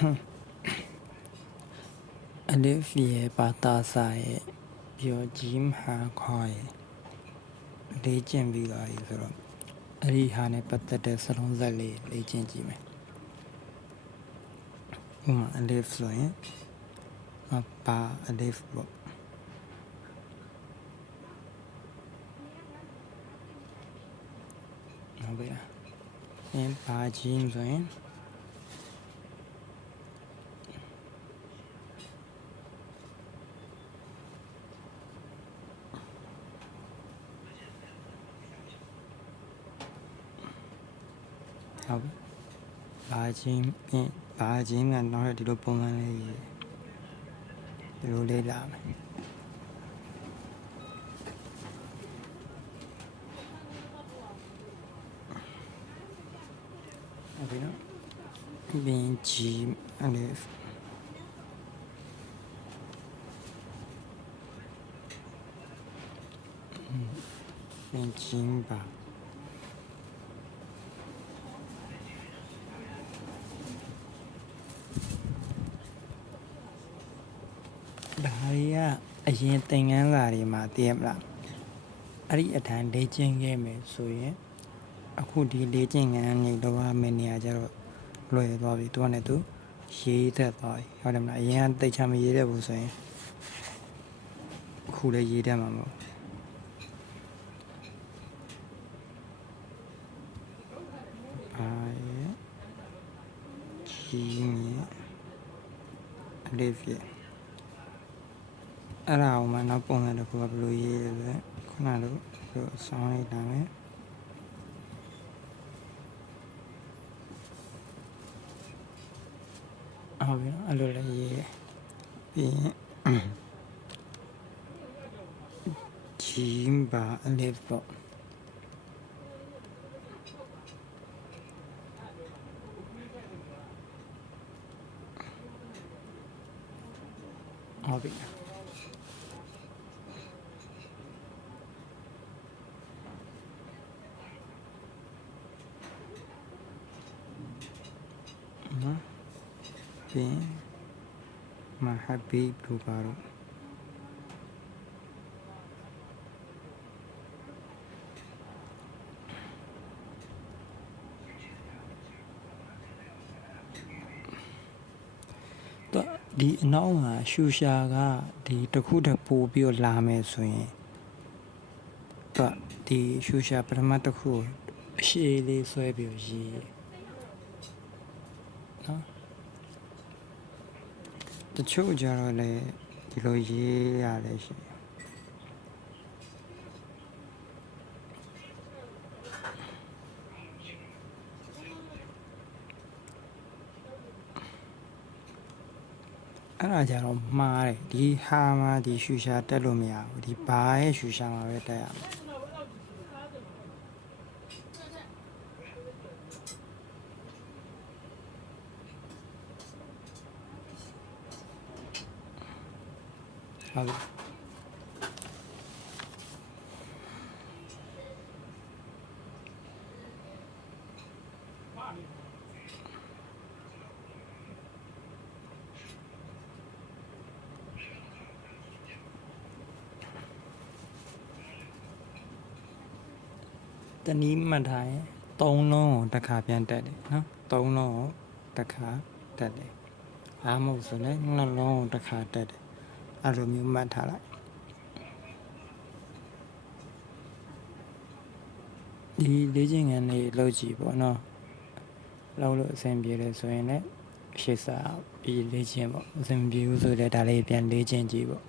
အလစ်ဖီရဲ့ဘာသာစာရဲ့ပြောဂျီမ်ဟာခွာရဲ့လေ့ကျင့်ပြီးသွားပြီဆိုတော့အဲ့ဒီဟာနဲ့ပတ်သက်တဲ့စလုံးဆက်လေးလေ့ကျင့်ကြည့်မယ်ဥပမာအလစ်ဆိုရင်ဘာအလစ်ပေါ့ဟုတ်ပြီလားဘာဂျီမ်ဆိုရင်ဟုတ်ပြီဘာဂျင်းကနောက်ဒီလိုပုံစံလေးဒီလိုလေးလာမယ်ဟုတ်ပြီနော်ပြီးဂျီအလစ်ပြီးဂျင်းပါဒါတွေကအရင်သင်ခန်းစာတွေမှာသိရမလားအဲ့ဒီအတိုင်းလေ့ကျင့်ခဲ့မယ်ဆိုရင်အခုဒီလေ့ကျင့်ခန်းကြီးတော့မယ့်နေရာကျတော့လွယ်သွားပြီသူကလည်းသူရေးတတ်သွားပြီဟုတ်တယ်မလားအရင်ကတိတ်ချမရေးတတ်ဘူးဆိုရင်အခုလည်းရေးတတ်မှာမဟုတ်ဂျင်းရဲ့အလစ်ရဲ့အဲ့ဒါအောင်မှနောက်ပုံစံတစ်ခုကဘယ်လိုရေးလဲဆိုခုနလိုဆောင်းလိုက်တာမယ်ဟုတ်ပြီနော်အဲ့လိုလည်းရေးပြီးရင်ဂျင်းပါအလစ်ပေါ့ဟုတ်ပြီပြီးမဟာဘီဘူပါတော့ဒီအနောက်မှာရှူရှာကဒီတစ်ခုတည်းပို့ပြီးတော့လာမယ်ဆိုရင်ဒီရှူရှာပထမတစ်ခုအရှိလေးဆွဲပြီးရေးနော်တချို့ကြတော့လေဒီလိုရေးရတယ်ရှိအဲ့ဒါကြတော့မှားတယ်ဒီဟာမှာဒီရှူရှာတက်လို့မရဘူးဒီဘာရဲ့ရှူရှာမှာပဲတက်ရမယ်ဟုတ်ပြီတနည်းမှတ်ထားရင်3လုံးကိုတစ်ခါပြန်တက်တယ်နော်3လုံးကိုတစ်ခါတက်တယ်အားမဟုတ်ဆိုလည်း2လုံးကိုတစ်ခါတက်တယ်အဲ့လိုမျိုးမှတ်ထားလိုက်ဒီလေ့ကျင့်ခန်းလေးလုပ်ကြည့်ပေါ့နော်လုပ်လို့အဆင်ပြေတယ်ဆိုရင်လည်းရှေ့စားပြီးလေ့ကျင့်ပေါ့အဆင်ပြေဘူးဆိုလည်းဒါလေးပြန်လေ့ကျင့်ကြည့်ပေါ့